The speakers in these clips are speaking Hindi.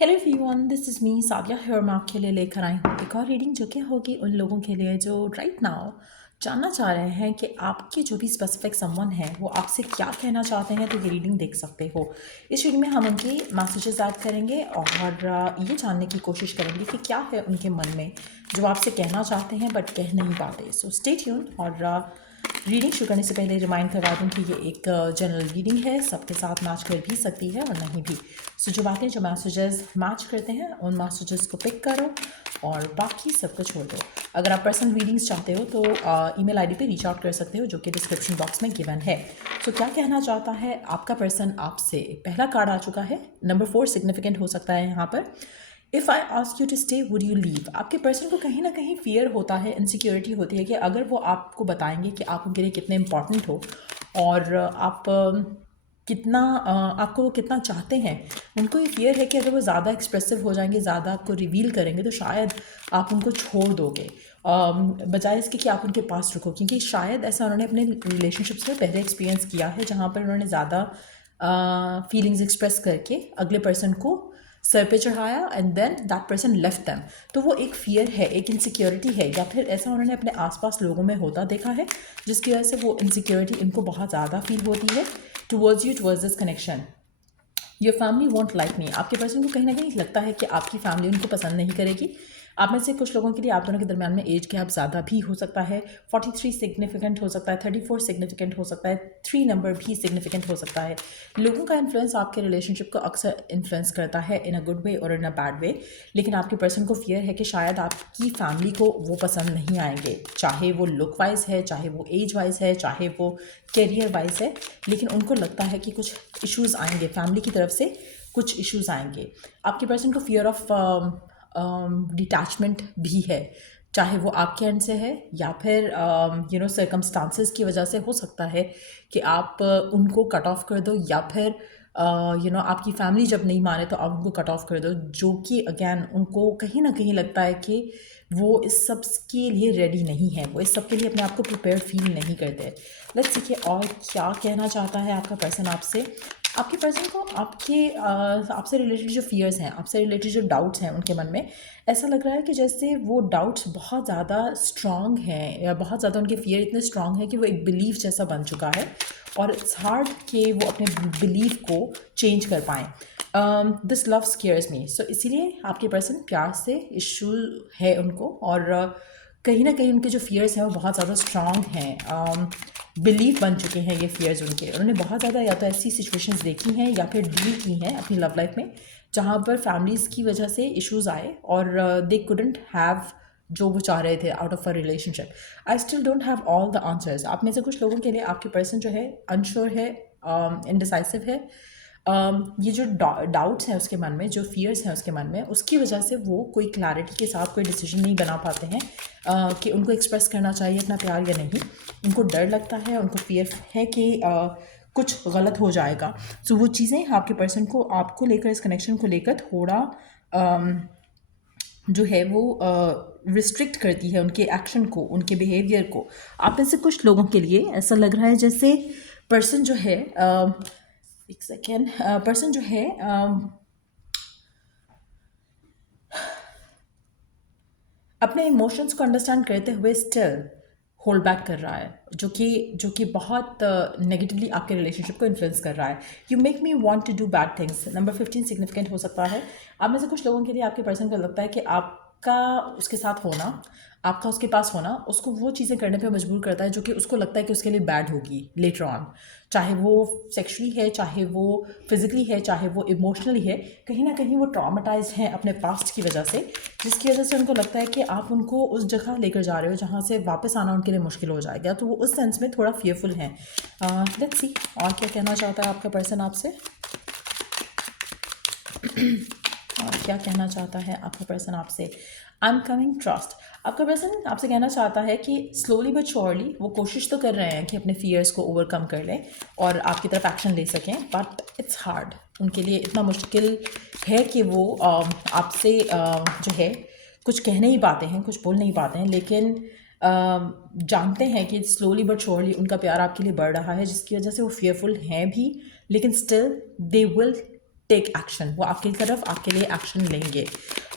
Hello everyone, this is me Sadia here. मैं आपके लिए लेकर आई हूँ एक और रीडिंग जो कि होगी उन लोगों के लिए जो राइट नाउ जानना चाह रहे हैं कि आपके जो भी स्पेसिफिक समवन है वो आपसे क्या कहना चाहते हैं। तो ये रीडिंग देख सकते हो। इस रीडिंग में हम उनकी मैसेजेस ऐड करेंगे और ये जानने की कोशिश करेंगे कि क्या है उनके मन में जो आपसे कहना चाहते हैं बट कह नहीं पाते। So stay tune. और रीडिंग शुरू करने से पहले रिमाइंड करवा दूँ कि ये एक जनरल रीडिंग है, सबके साथ मैच कर भी सकती है और नहीं भी। सो जो बातें जो मैसेजेस मैच करते हैं उन मैसेजेस को पिक करो और बाकी सबको छोड़ दो। अगर आप पर्सनल रीडिंग्स चाहते हो तो ईमेल आईडी पे रीच आउट कर सकते हो जो कि डिस्क्रिप्शन बॉक्स में गिवन है। सो क्या कहना चाहता है आपका पर्सन आपसे। पहला कार्ड आ चुका है, नंबर 4 सिग्निफिकेंट हो सकता है यहाँ पर। If I ask you to stay would you leave. आपके पर्सन को कहीं ना कहीं फियर होता है, इनसिक्योरिटी होती है कि अगर वो आपको बताएंगे कि आप उनके लिए कितने इंपॉर्टेंट हो और आप कितना आपको वो कितना चाहते हैं। उनको ये फियर है कि अगर वो ज़्यादा एक्सप्रेसिव हो जाएंगे, ज़्यादा आपको रिवील करेंगे तो शायद आप उनको छोड़ दोगे बजाय इसके कि आप उनके पास रुको। क्योंकि शायद ऐसा उन्होंने अपने रिलेशनशिप्स में पहले एक्सपीरियंस किया है जहाँ पर उन्होंने ज़्यादा फीलिंग्स एक्सप्रेस करके अगले पर्सन को सर पे चढ़ाया and then that person left them. तो वो एक फियर है, एक इनसिक्योरिटी है, या फिर ऐसा उन्होंने अपने आसपास लोगों में होता देखा है जिसकी वजह से वो इनसिक्योरिटी इनको बहुत ज़्यादा फील होती है towards you, towards this connection. Your family want like me. आपके पर्सन को कहीं ना कहीं लगता है कि आपकी फैमिली उनको पसंद नहीं करेगी। आप में से कुछ लोगों के लिए आप दोनों के दरमियान में एज गैप ज़्यादा भी हो सकता है। 43 सिग्निफिकेंट हो सकता है, 34 सिग्निफिकेंट हो सकता है, 3 नंबर भी सिग्निफिकेंट हो सकता है। लोगों का इन्फ्लुएंस आपके रिलेशनशिप को अक्सर इन्फ्लुएंस करता है इन अ गुड वे और इन अ बैड वे। लेकिन आपके पर्सन को फियर है कि शायद आपकी फैमिली को वो पसंद नहीं आएंगे, चाहे वो लुक वाइज है, चाहे वो एज वाइज है, चाहे वो करियर वाइज है। लेकिन उनको लगता है कि कुछ इश्यूज़ आएंगे, फैमिली की तरफ से कुछ इश्यूज़ आएंगे। आपके पर्सन को फियर ऑफ डिटैचमेंट भी है, चाहे वो आपके एंड से है या फिर सर्कमस्टांसेस की वजह से हो सकता है कि आप उनको कट ऑफ कर दो, या फिर आपकी फैमिली जब नहीं माने तो आप उनको कट ऑफ कर दो, जो कि अगैन उनको कहीं ना कहीं लगता है कि वो इस सब के लिए रेडी नहीं है, वो इस सब के लिए अपने आप को प्रिपेयर फील नहीं करते। लेट्स सीखिए और क्या कहना चाहता है आपका पर्सन आपसे। आपके पर्सन को आपसे रिलेटेड जो फियर्स हैं, आपसे रिलेटेड जो डाउट्स हैं उनके मन में, ऐसा लग रहा है कि जैसे वो डाउट्स बहुत ज़्यादा स्ट्रॉन्ग हैं, या बहुत ज़्यादा उनके फियर इतने स्ट्रॉन्ग हैं कि वो एक बिलीफ जैसा बन चुका है और इट्स हार्ड कि वो अपने बिलीफ को चेंज कर पाएँ। This love scares me. So इसीलिए आपके पर्सन प्यार से इशू है उनको, और कहीं ना कहीं उनके जो फियर्स हैं वो बहुत ज़्यादा स्ट्रॉन्ग हैं। बिलीव बन चुके हैं ये फियर्स उनके। उन्होंने बहुत ज़्यादा या तो ऐसी सिचुएशंस देखी हैं या फिर डील की हैं अपनी लव लाइफ में जहाँ पर फैमिलीज़ की वजह से इश्यूज आए और दे कुडंट हैव जो वो चाह रहे थे out of a relationship. I still don't have all the answers. आप में से कुछ लोगों के लिए आपके पर्सन जो है अनश्योर है, इनडिसाइसिव है। ये जो डाउट्स हैं उसके मन में, जो फियर्स हैं उसके मन में, उसकी वजह से वो कोई क्लैरिटी के साथ कोई डिसीजन नहीं बना पाते हैं कि उनको एक्सप्रेस करना चाहिए अपना प्यार या नहीं। उनको डर लगता है, उनको फियर है कि कुछ गलत हो जाएगा। सो वो चीज़ें आपके पर्सन को आपको लेकर, इस कनेक्शन को लेकर थोड़ा जो है वो रिस्ट्रिक्ट करती है उनके एक्शन को, उनके बिहेवियर को। आप में से कुछ लोगों के लिए ऐसा लग रहा है जैसे पर्सन जो है एक सेकेंड, पर्सन जो है अपने इमोशंस को अंडरस्टैंड करते हुए स्टिल होल्ड बैक कर रहा है, जो कि बहुत नेगेटिवली आपके रिलेशनशिप को इन्फ्लुएंस कर रहा है। You make me want to do bad things. Number 15 significant हो सकता है। आप में से कुछ लोगों के लिए आपके पर्सन को लगता है कि आपका उसके साथ होना, आपका उसके पास होना उसको वो चीज़ें करने पे मजबूर करता है जो कि उसको लगता है कि उसके लिए बैड होगी लेटर ऑन। चाहे वो सेक्सुअली है, चाहे वो फिजिकली है, चाहे वो इमोशनली है, कहीं ना कहीं वो ट्रॉमेटाइज हैं अपने पास्ट की वजह से, जिसकी वजह से उनको लगता है कि आप उनको उस जगह लेकर जा रहे हो जहाँ से वापस आना उनके लिए मुश्किल हो जाएगा। तो वो उस सेंस में थोड़ा फियरफुल हैं। लेट्स सी और क्या कहना चाहता है आपका पर्सन आपसे। और क्या कहना चाहता है आपका पर्सन आपसे। I am coming trust. आपका पर्सन आपसे कहना चाहता है कि स्लोली बट श्योरली वो कोशिश तो कर रहे हैं कि अपने फियर्स को ओवरकम कर लें और आपकी तरफ एक्शन ले सकें, बट इट्स हार्ड। उनके लिए इतना मुश्किल है कि वो आपसे जो है कुछ कह नहीं पाते हैं, कुछ बोल नहीं पाते हैं, लेकिन जानते हैं कि स्लोली बट श्योरली उनका प्यार आपके लिए बढ़ रहा है, जिसकी वजह से वो फियरफुल हैं भी, लेकिन still they will take action, वो आपकी तरफ आपके लिए एक्शन लेंगे।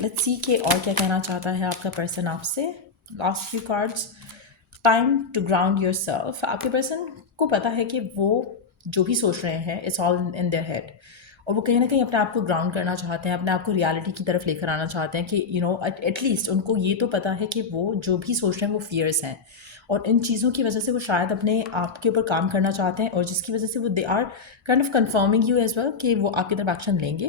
लेट्स सी कि और क्या कहना चाहता है आपका पर्सन आपसे। Last few cards, time to ground yourself. आपके पर्सन को पता है कि वो जो भी सोच रहे हैं it's all in their head, और वो कहीं ना कहीं अपने आप को ग्राउंड करना चाहते हैं, अपने आप को रियलिटी की तरफ लेकर आना चाहते हैं कि एटलीस्ट उनको ये तो पता है कि वो जो भी सोच रहे हैं वो फियर्स हैं, और इन चीज़ों की वजह से वो शायद अपने आप के ऊपर काम करना चाहते हैं, और जिसकी वजह से वो they are kind of confirming you as well कि वो आपकी तरफ एक्शन लेंगे।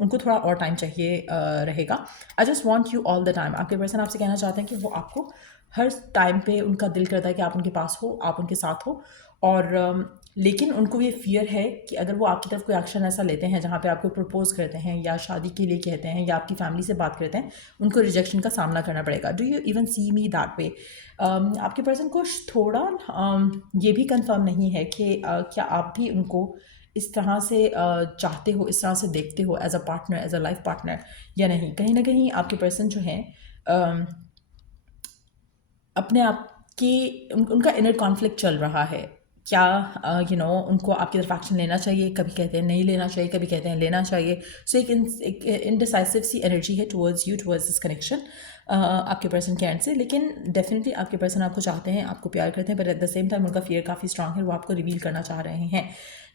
उनको थोड़ा और टाइम चाहिए रहेगा। I just want you all the time. आपके पर्सन आपसे कहना चाहते हैं कि वो आपको हर टाइम पे उनका दिल करता है कि आप उनके पास हो, आप उनके साथ हो, और लेकिन उनको ये फियर है कि अगर वो आपकी तरफ कोई एक्शन ऐसा लेते हैं जहाँ पे आपको प्रपोज करते हैं या शादी के लिए कहते हैं या आपकी फैमिली से बात करते हैं, उनको रिजेक्शन का सामना करना पड़ेगा। Do you even see me that way? आपके पर्सन को थोड़ा ये भी कंफर्म नहीं है कि क्या आप भी उनको इस तरह से चाहते हो, इस तरह से देखते हो as a partner, as a life partner या नहीं। कहीं ना कहीं आपके पर्सन जो हैं अपने आप की उनका इनर कॉन्फ्लिक्ट चल रहा है। क्या उनको आपकी तरफ एक्शन लेना चाहिए, कभी कहते हैं नहीं लेना चाहिए, कभी कहते हैं लेना चाहिए। सो एक इनडिसाइसिव सी एनर्जी है towards you, towards this connection आपके पर्सन के एंड से। लेकिन डेफिनेटली आपके पर्सन आपको चाहते हैं, आपको प्यार करते हैं, but at the same time उनका फियर काफ़ी स्ट्रांग है, वो आपको रिवील करना चाह रहे हैं।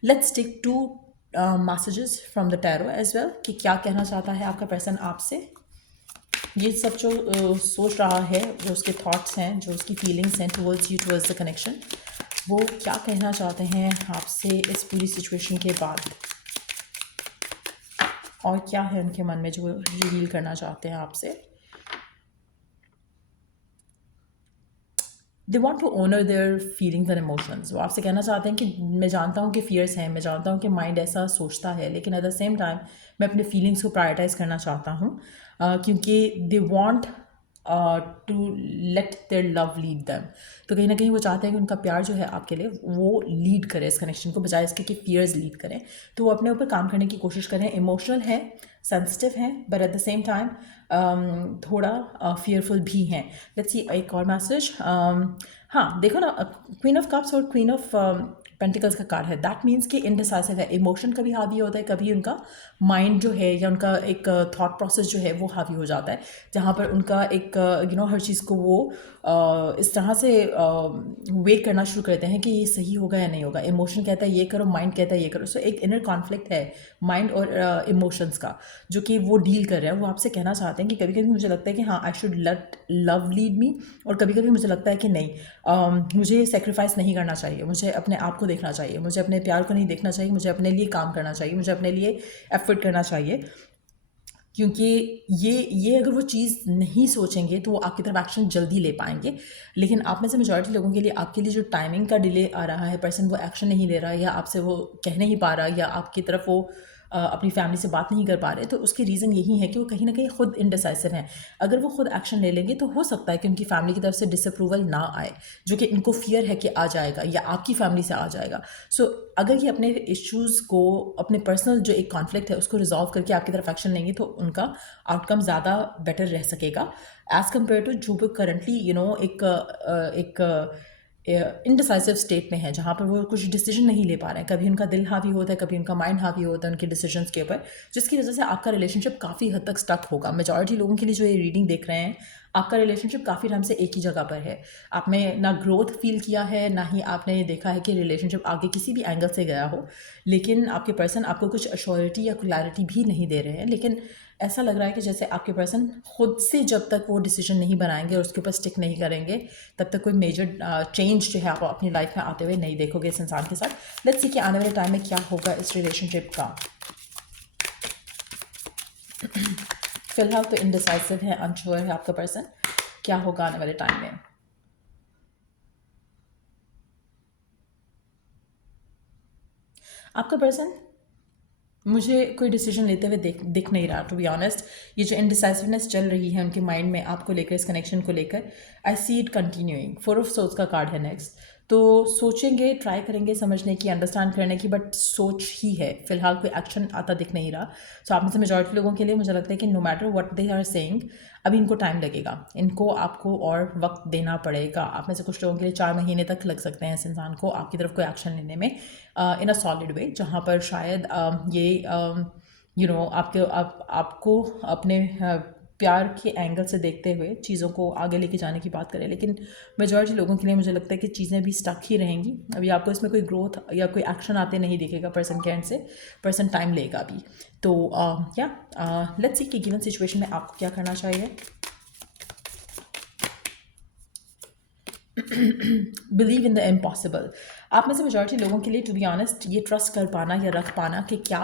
Let's stick to messages from the tarot as well कि क्या कहना चाहता है आपका पर्सन आपसे। ये सब जो सोच रहा है, जो उसके थॉट्स हैं, जो उसकी फीलिंग्स हैं towards you, towards the connection, वो क्या कहना चाहते हैं आपसे इस पूरी सिचुएशन के बाद, और क्या है उनके मन में जो रिवील करना चाहते हैं आपसे। They want to honour their feelings and emotions. वो आपसे कहना चाहते हैं कि मैं जानता हूँ कि फियर्स हैं, मैं जानता हूँ कि माइंड ऐसा सोचता है, लेकिन एट द सेम टाइम मैं अपने फीलिंग्स को प्रायोरिटाइज करना चाहता हूँ, क्योंकि they want to let their love lead them. तो कहीं ना कहीं वो चाहते हैं कि उनका प्यार जो है आपके लिए वो लीड करे इस कनेक्शन को, बजाय इसके कि फियर्स लीड करें। तो वो अपने ऊपर काम करने की कोशिश करें, इमोशनल है, सेंसिटिव हैं, but at the same time थोड़ा फियरफुल भी हैं। लेट्स सी एक और मैसेज। हाँ देखो ना, क्वीन ऑफ कप्स और क्वीन ऑफ पेंटिकल्स का कार्ड है। दैट मीन्स कि इनडिसाइसिव है, इमोशन कभी हावी होता है, कभी उनका माइंड जो है या उनका एक थॉट प्रोसेस जो है वो हावी हो जाता है, जहाँ पर उनका एक हर चीज़ को वो इस तरह से वेट करना शुरू करते हैं कि ये सही होगा या नहीं होगा। इमोशन कहता है ये करो, माइंड कहता है ये करो। सो एक इनर कॉन्फ्लिक्ट है माइंड और इमोशंस का, जो कि वो डील कर रहे हैं। वो आपसे कहना चाहते हैं कि कभी कभी मुझे लगता है कि हाँ, I should let love lead me, और कभी कभी मुझे लगता है कि नहीं, मुझे सेक्रीफाइस नहीं करना चाहिए, मुझे अपने आप को देखना चाहिए, मुझे अपने प्यार को नहीं देखना चाहिए, मुझे अपने लिए काम करना चाहिए, मुझे अपने लिए एफर्ट करना चाहिए। क्योंकि ये अगर वो चीज़ नहीं सोचेंगे तो वो आपकी तरफ एक्शन जल्दी ले पाएंगे। लेकिन आप में से मेजॉरिटी लोगों के लिए आपके लिए जो टाइमिंग का डिले आ रहा है, पर्सन वो एक्शन नहीं ले रहा है, या आपसे वो कह नहीं पा रहा, या आपकी तरफ वो अपनी फैमिली से बात नहीं कर पा रहे, तो उसकी रीज़न यही है कि वो कहीं ना कहीं खुद इनडिसाइसिव हैं। अगर वो खुद एक्शन ले लेंगे तो हो सकता है कि उनकी फैमिली की तरफ से डिसअप्रूवल ना आए, जो कि इनको फियर है कि आ जाएगा या आपकी फैमिली से आ जाएगा। सो अगर ये अपने इश्यूज़ को, अपने पर्सनल जो एक कॉन्फ्लिक्ट है उसको रिजॉल्व करके आपकी तरफ एक्शन लेंगे, तो उनका आउटकम ज़्यादा बेटर रह सकेगा एज़ कम्पेयर टू जो वो करंटली एक इनडिसाइसिव स्टेट में है, जहाँ पर वो कुछ डिसीजन नहीं ले पा रहे हैं। कभी उनका दिल हावी होता है, कभी उनका माइंड हावी होता है उनके डिसीजंस के ऊपर, जिसकी वजह से आपका रिलेशनशिप काफ़ी हद तक स्टक होगा। मेजॉरिटी लोगों के लिए जो ये रीडिंग देख रहे हैं, आपका रिलेशनशिप काफ़ी टाइम से एक ही जगह पर है। आपने ना ग्रोथ फील किया है, ना ही आपने ये देखा है कि रिलेशनशिप आगे किसी भी एंगल से गया हो। लेकिन आपके पर्सन आपको कुछ अश्योरिटी या क्लैरिटी भी नहीं दे रहे हैं। लेकिन ऐसा लग रहा है कि जैसे आपके पर्सन खुद से जब तक वो डिसीजन नहीं बनाएंगे और उसके ऊपर स्टिक नहीं करेंगे, तब तक कोई मेजर चेंज जो है आप अपनी लाइफ में आते हुए नहीं देखोगे इस इंसान के साथ। लेट्स सी कि आने वाले टाइम में क्या होगा इस रिलेशनशिप का। फिलहाल तो इनडिसाइसिव है, अनश्योर है आपका पर्सन। क्या होगा आने वाले टाइम में? आपका पर्सन मुझे कोई डिसीजन लेते हुए दिख नहीं रहा, टू बी ऑनेस्ट। ये जो इनडिसाइसिवनेस चल रही है उनके माइंड में आपको लेकर, इस कनेक्शन को लेकर, I see it continuing. 4 of source का कार्ड है नेक्स्ट। तो सोचेंगे, ट्राई करेंगे समझने की, अंडरस्टैंड करने की, बट सोच ही है। फिलहाल कोई एक्शन आता दिख नहीं रहा। सो आप में से मेजॉरिटी लोगों के लिए मुझे लगता है कि no matter what they are saying, अभी इनको टाइम लगेगा, इनको आपको और वक्त देना पड़ेगा। आप में से कुछ लोगों के लिए 4 महीने तक लग सकते हैं इस इंसान को आपकी तरफ कोई एक्शन लेने में इन अ सॉलिड वे, जहाँ पर शायद ये आपको अपने प्यार के एंगल से देखते हुए चीज़ों को आगे लेके जाने की बात करें, लेकिन मेजॉरिटी लोगों के लिए मुझे लगता है कि चीज़ें भी स्टक ही रहेंगी। अभी आपको इसमें कोई ग्रोथ या कोई एक्शन आते नहीं दिखेगा पर्सन के एंड से। पर्सन टाइम लेगा अभी। तो या लेट्स सी कि गिवन सिचुएशन में आपको क्या करना चाहिए। Believe in the impossible. आप में से मेजॉरिटी लोगों के लिए टू बी ऑनेस्ट ये ट्रस्ट कर पाना या रख पाना कि क्या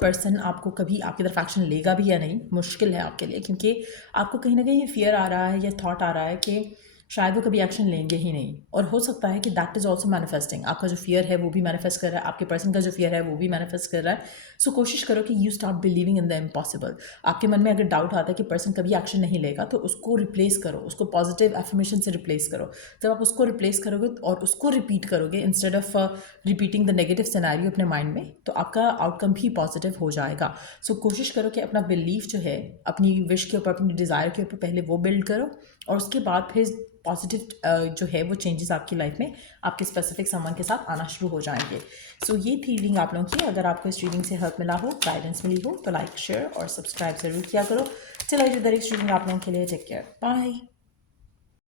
पर्सन आपको कभी आपकी तरफ एक्शन लेगा भी या नहीं मुश्किल है आपके लिए, क्योंकि आपको कहीं ना कहीं ये फियर आ रहा है या थॉट आ रहा है कि शायद वो कभी एक्शन लेंगे ही नहीं। और हो सकता है कि दैट इज़ ऑल्सो मैनिफेस्टिंग। आपका जो फियर है वो भी मैनिफेस्ट कर रहा है, आपके पर्सन का जो फियर है वो भी मैनिफेस्ट कर रहा है। सो कोशिश करो कि you start believing in the impossible. आपके मन में अगर डाउट आता है कि पर्सन कभी एक्शन नहीं लेगा, तो उसको रिप्लेस करो, उसको पॉजिटिव एफर्मेशन से रिप्लेस करो। जब आप उसको रिप्लेस करोगे और उसको रिपीट करोगे instead of repeating the negative scenario अपने माइंड में, तो आपका आउटकम भी पॉजिटिव हो जाएगा। सो कोशिश करो कि अपना बिलीफ जो है अपनी विश के ऊपर, अपनी डिज़ायर के ऊपर पहले वो बिल्ड करो, और उसके बाद फिर पॉजिटिव जो है वो चेंजेस आपकी लाइफ में आपके स्पेसिफिक समवन के साथ आना शुरू हो जाएंगे। सो ये थी रीडिंग आप लोगों की। अगर आपको इस रीडिंग से हेल्प मिला हो, गाइडेंस मिली हो, तो लाइक, शेयर और सब्सक्राइब जरूर किया करो। चलिए जो द नेक्स्ट रीडिंग आप लोगों के लिए। Take care, bye.